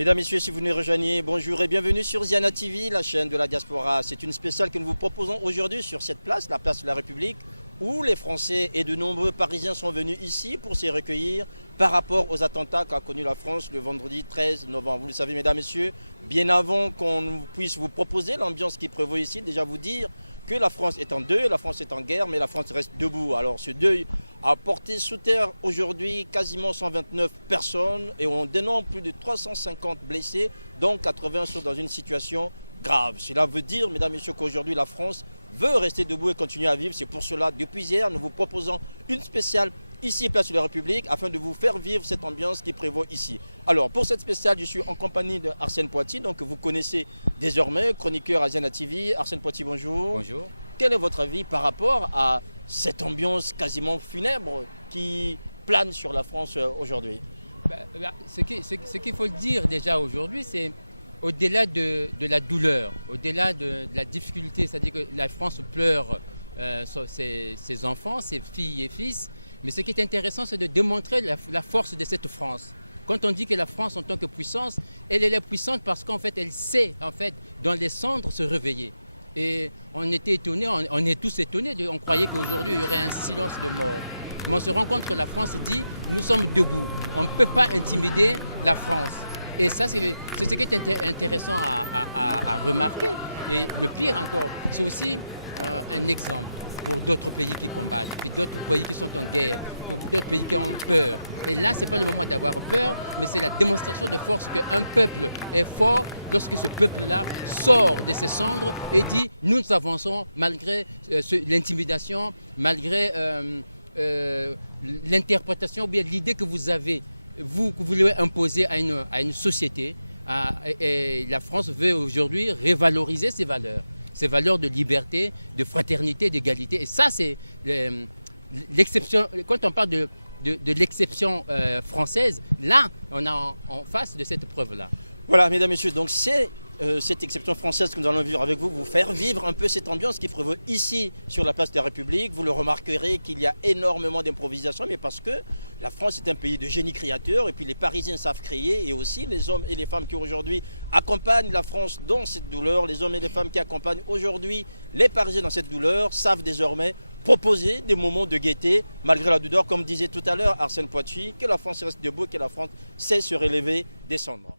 Mesdames, Messieurs, si vous nous rejoignez, bonjour et bienvenue sur Ziana TV, la chaîne de la diaspora. C'est une spéciale que nous vous proposons aujourd'hui sur cette place, la place de la République, où les Français et de nombreux Parisiens sont venus ici pour se recueillir par rapport aux attentats qu'a connu la France le vendredi 13 novembre. Vous le savez, mesdames, messieurs, bien avant qu'on puisse vous proposer l'ambiance qui prévaut ici, déjà vous dire que la France est en deuil, la France est en guerre, mais la France reste debout. Alors ce deuil a porté sous terre aujourd'hui quasiment 129 personnes et on dénombre plus de 350 blessés, dont 80 sont dans une situation grave. Cela veut dire, mesdames et messieurs, qu'aujourd'hui la France veut rester debout et continuer à vivre. C'est pour cela, depuis hier, nous vous proposons une spéciale ici, place de la République, afin de vous faire vivre cette ambiance qui prévaut ici. Alors, pour cette spéciale, je suis en compagnie d'Arsène Poitier, donc vous connaissez désormais, chroniqueur à Ziana TV. Arsène Poitier, bonjour. Bonjour. Quel est votre avis par rapport à cette ambiance quasiment funèbre qui plane sur la France aujourd'hui? Ce qu'il faut dire déjà aujourd'hui, c'est au-delà de la douleur, au-delà de la difficulté, c'est-à-dire que la France pleure ses enfants, ses filles et fils, mais ce qui est intéressant, c'est de démontrer la force de cette France. Quand on dit que la France, en tant que puissance, elle est puissante parce qu'en fait, elle sait, en fait, dans les cendres, se réveiller. Et on était étonnés, on est tous étonnés, on croyait qu'aujourd'hui, il y aurait un silence de mort. Mais on se rend compte que la France dit, nous sommes debout, on ne peut pas intimider la France. Et ça, c'est ce qui est intéressant à remarquer. Et le pire encore, c'est aussi un exemple pour d'autres pays qui combattent, puis d'autres pays qui sont en guerre, pour d'autres pays qui ont peur. Et là, ce n'est pas le moment d'avoir peur, mais c'est la démonstration de force qu'un peuple est fort lorsque ce peuple-là sort de ses cendres et dit « nous avançons malgré l'intimidation, malgré l'interprétation ou bien l'idée que vous avez, que vous voulez imposer à une société. Et la France veut aujourd'hui revaloriser ses valeurs de liberté, de fraternité, d'égalité. Et ça, c'est l'exception. Quand on parle de l'exception française, là, on est en face de cette preuve-là. Voilà, mesdames, messieurs, donc c'est cette exception française que nous allons vivre avec vous, vous faire vivre un peu cette ambiance qui prévaut ici sur la place de la République. Vous le remarquerez qu'il y a énormément d'improvisation, mais parce que la France est un pays de génie créateur et puis les Parisiens savent créer, et aussi les hommes et les femmes qui aujourd'hui accompagnent la France dans cette douleur, les hommes et les femmes qui accompagnent aujourd'hui les Parisiens dans cette douleur savent désormais proposer des moments de gaieté malgré la douleur, comme disait tout à l'heure Arsène Poitier, que la France reste debout, que la France sait se relever, descendre.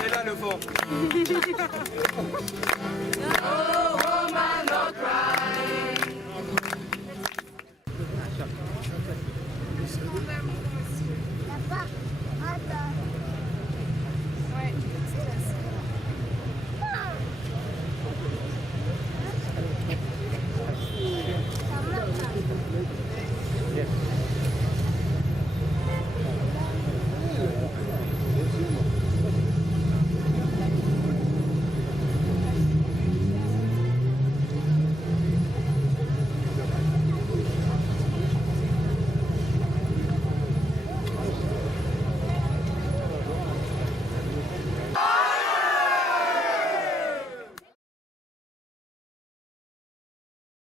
C'est là le fond.